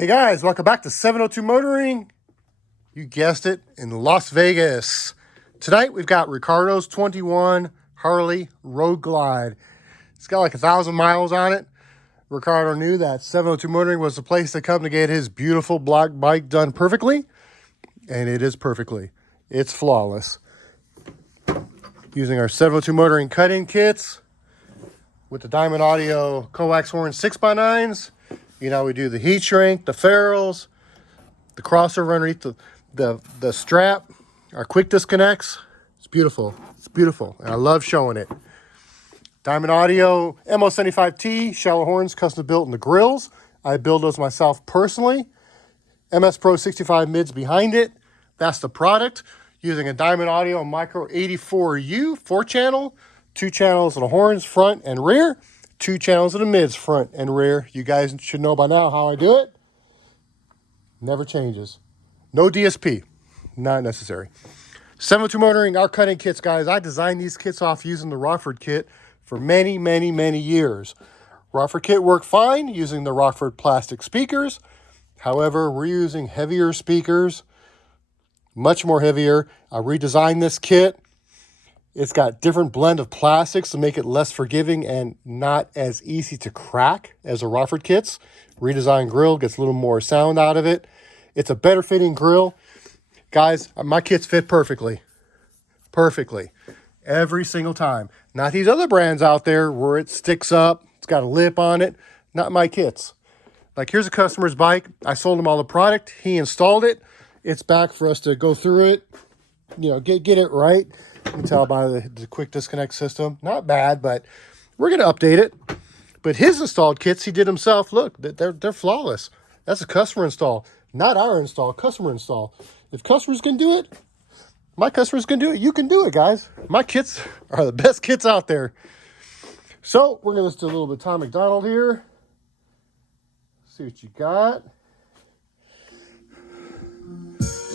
Hey guys, welcome back to 702 Motoring. You guessed it, in Las Vegas. Tonight we've got Ricardo'S 21 Harley Road Glide. It's got like 1,000 miles on it. Ricardo knew that 702 Motoring was the place to come to get his beautiful black bike done perfectly. And it is perfectly. It's flawless. Using our 702 Motoring cut-in kits with the Diamond Audio coax horn 6x9s. You know, we do the heat shrink, the ferrules, the crossover underneath the strap, our quick disconnects. It's beautiful. It's beautiful. And I love showing it. Diamond Audio MO75T, shallow horns, custom built in the grills. I build those myself personally. MS Pro 65 mids behind it. That's the product. Using a Diamond Audio Micro 84U 4-channel, 2 channels of the horns front and rear. 2 channels of the mids, front and rear. You guys should know by now how I do it. Never changes. No DSP. Not necessary. 702 Motoring, our cutting kits, guys. I designed these kits off using the Rockford kit for many, many, many years. Rockford kit worked fine using the Rockford plastic speakers. However, we're using heavier speakers. Much more heavier. I redesigned this kit. It's got different blend of plastics to make it less forgiving and not as easy to crack as the Rockford kits. Redesigned grill gets a little more sound out of it. It's a better fitting grill. Guys, my kits fit perfectly. Perfectly. Every single time. Not these other brands out there where it sticks up. It's got a lip on it. Not my kits. Like, here's a customer's bike. I sold him all the product. He installed it. It's back for us to go through it. You know, get it right. You can tell by the quick disconnect system. Not bad, but we're going to update it. But his installed kits he did himself. Look, they're flawless. That's a customer install. Not our install, customer install. If customers can do it, my customers can do it. You can do it, guys. My kits are the best kits out there. So we're going to listen to a little bit of Tom MacDonald here. See what you got.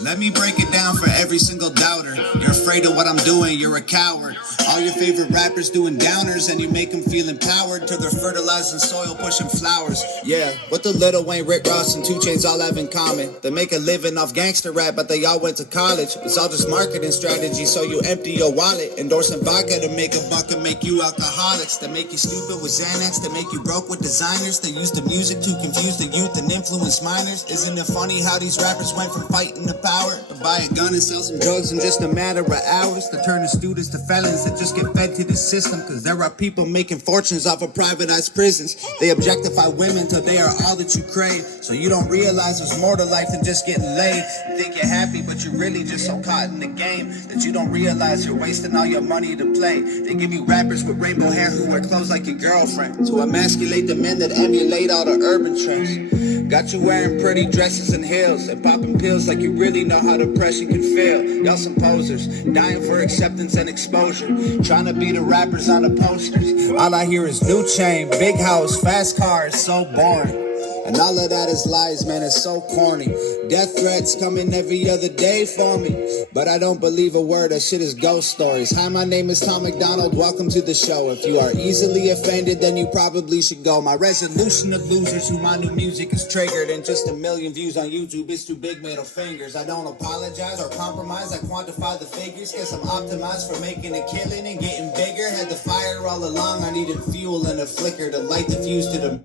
Let me break it down for every single doubter. You're afraid of what I'm doing, you're a coward. All your favorite rappers doing downers, and you make them feel empowered till they're fertilizing soil, pushing flowers. Yeah, what the Lil Wayne, Rick Ross, and 2 Chainz all have in common? They make a living off gangster rap, but they all went to college. It's all just marketing strategy, so you empty your wallet. Endorsing vodka to make a buck and make you alcoholics. They make you stupid with Xanax, they make you broke with designers. They use the music to confuse the youth and influence minors. Isn't it funny how these rappers went from fighting to power to buy a gun and sell some drugs in just a matter of hours, to turn the students to felons that just get fed to the system? Because there are people making fortunes off of privatized prisons. They objectify women till they are all that you crave, so you don't realize there's more to life than just getting laid. You think you're happy, but you're really just so caught in the game that you don't realize you're wasting all your money to play. They give you rappers with rainbow hair who wear clothes like your girlfriend to emasculate the men that emulate all the urban trends. Got you wearing pretty dresses and heels and popping pills like you really know how depression can feel. Y'all some posers, dying for acceptance and exposure, trying to be the rappers on the posters. All I hear is new chain, big house, fast cars, so boring. And all of that is lies, man, it's so corny. Death threats coming every other day for me, but I don't believe a word, that shit is ghost stories. Hi, my name is Tom MacDonald, welcome to the show. If you are easily offended, then you probably should go. My resolution of losers who my new music is triggered, and just 1 million views on YouTube is too big, middle fingers. I don't apologize or compromise, I quantify the figures, guess I'm optimized for making a killing and getting bigger. Had the fire all along, I needed fuel and a flicker to light the fuse to the...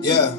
Yeah.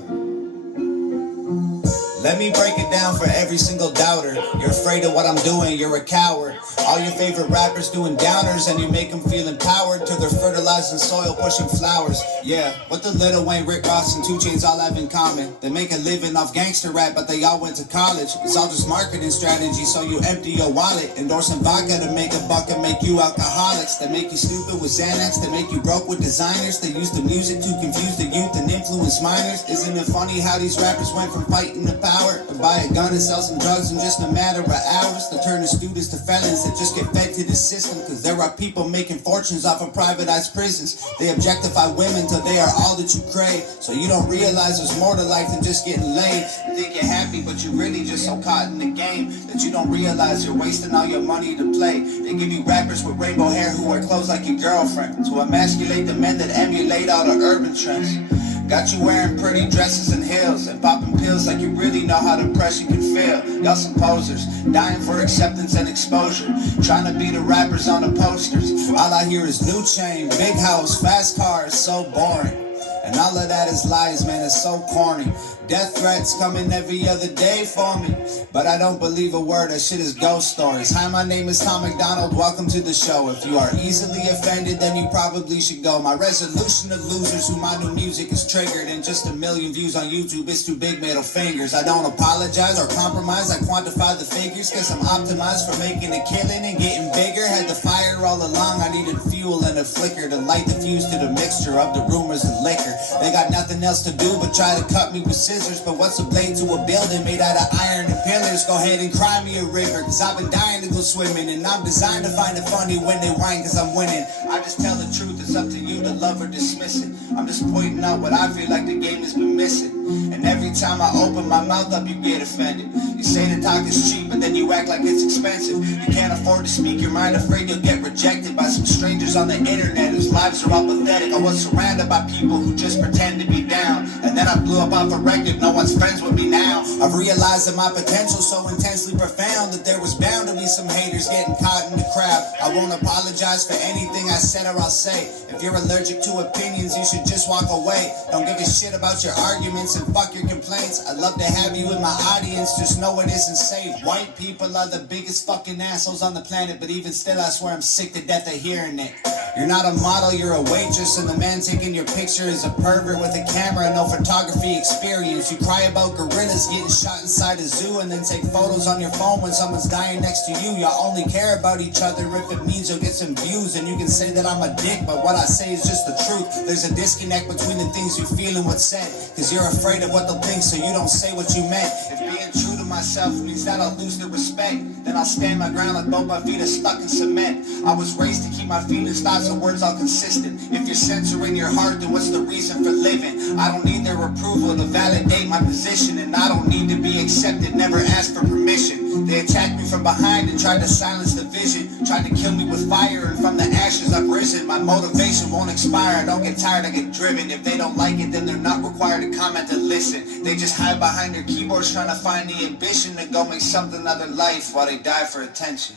Let me break it down for every single doubter. You're afraid of what I'm doing, you're a coward. All your favorite rappers doing downers, and you make them feel empowered till they're fertilizing soil, pushing flowers. Yeah, what the Lil Wayne, Rick Ross, and 2 Chainz all have in common? They make a living off gangster rap, but they all went to college. It's all just marketing strategy, so you empty your wallet. Endorsing vodka to make a buck and make you alcoholics. They make you stupid with Xanax, they make you broke with designers. They use the music to confuse the youth and influence minors. Isn't it funny how these rappers went from fighting to power to buy a gun and sell some drugs in just a matter of hours, to turn the students to felons that just get fed to the system? Because there are people making fortunes off of privatized prisons. They objectify women till they are all that you crave, so you don't realize there's more to life than just getting laid. You think you're happy, but you're really just so caught in the game that you don't realize you're wasting all your money to play. They give you rappers with rainbow hair who wear clothes like your girlfriend to emasculate the men that emulate all the urban trends. Got you wearing pretty dresses and heels skills and popping pills like you really know how depression can feel. Y'all some posers, dying for acceptance and exposure, trying to be the rappers on the posters. All I hear is new chain, big house, fast cars, so boring. And all of that is lies, man, it's so corny. Death threats coming every other day for me, but I don't believe a word, that shit is ghost stories. Hi, my name is Tom MacDonald, welcome to the show. If you are easily offended, then you probably should go. My resolution of losers who my new music is triggered, and just 1 million views on YouTube is too big, middle fingers. I don't apologize or compromise, I quantify the figures, cause I'm optimized for making a killing and getting bigger. Had the fire all along, I needed fuel and a flicker to light the fuse to the mixture of the rumors and liquor. They got nothing else to do but try to cut me with scissors, but what's a blade to a building made out of iron and pillars? Go ahead and cry me a river, cause I've been dying to go swimming, and I'm designed to find it funny when they whine cause I'm winning. I just tell the truth, it's up to you to love or dismiss it. I'm just pointing out what I feel like the game has been missing, and every time I open my mouth up you get offended. You say the talk is cheap, but then you act like it's expensive. You can't afford to speak your mind, afraid you'll get rejected by some strangers on the internet whose lives are all pathetic. I was surrounded by people who just pretend to be down, and then I blew up off a record, no one's friends with me now. I've realized that my potential's so intensely profound that there was bound to be some haters getting caught in the crowd. I won't apologize for anything I said or I'll say. If you're allergic to opinions, you should just walk away. Don't give a shit about your arguments and fuck your complaints. I'd love to have you in my audience, just know it isn't safe. White people are the biggest fucking assholes on the planet, but even still I swear I'm sick to death of hearing it. You're not a model, you're a waitress, and the man taking your picture is a pervert with a camera and no photography experience. You cry about gorillas getting shot inside a zoo and then take photos on your phone when someone's dying next to you. Y'all only care about each other if it means you'll get some views, and you can say that I'm a dick, but what I say is just the truth. There's a disconnect between the things you feel and what's said, cause you're afraid of what they'll think, so you don't say what you meant. If being true to myself means that I'll lose the respect, then I'll stand my ground like both my feet are stuck in cement. I was raised to keep my feelings, thoughts, and words all consistent. If you're censoring your heart, then what's the reason for living? I don't need their approval to validate my position, and I don't need to be accepted, never ask for permission. They attacked me from behind and tried to silence the vision, tried to kill me with fire, and from the ashes I've risen. My motivation won't expire, I don't get tired, I get driven. If they don't like it, then they're not required to comment and listen. They just hide behind their keyboards trying to find the ambition to go make something of their life while they die for attention.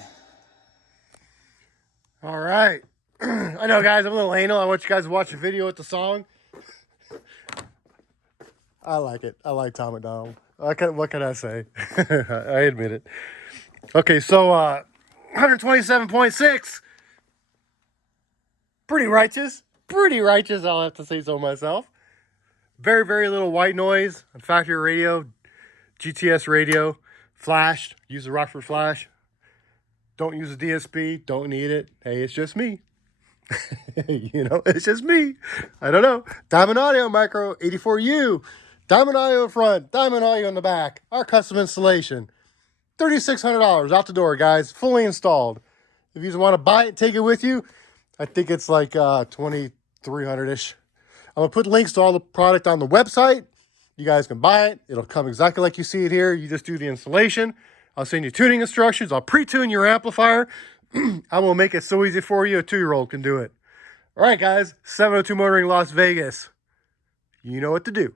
All right. I know, guys, I'm a little anal. I want you guys to watch a video with the song. I like it. I like Tom MacDonald. What can I say? I admit it. Okay, so 127.6. Pretty righteous. Pretty righteous, I'll have to say so myself. Very, very little white noise on factory radio, GTS radio, flash. Use the Rockford flash. Don't use a DSP. Don't need it. Hey, it's just me. You know, it's just me. I don't know. Diamond Audio Micro 84U. Diamond Audio front. Diamond Audio in the back. Our custom installation. $3,600 out the door, guys. Fully installed. If you just want to buy it, take it with you. I think it's like $2,300-ish. I'm going to put links to all the product on the website. You guys can buy it. It'll come exactly like you see it here. You just do the installation. I'll send you tuning instructions. I'll pre-tune your amplifier. I will make it so easy for you. A 2-year-old can do it. All right, guys. 702 Motoring Las Vegas. You know what to do.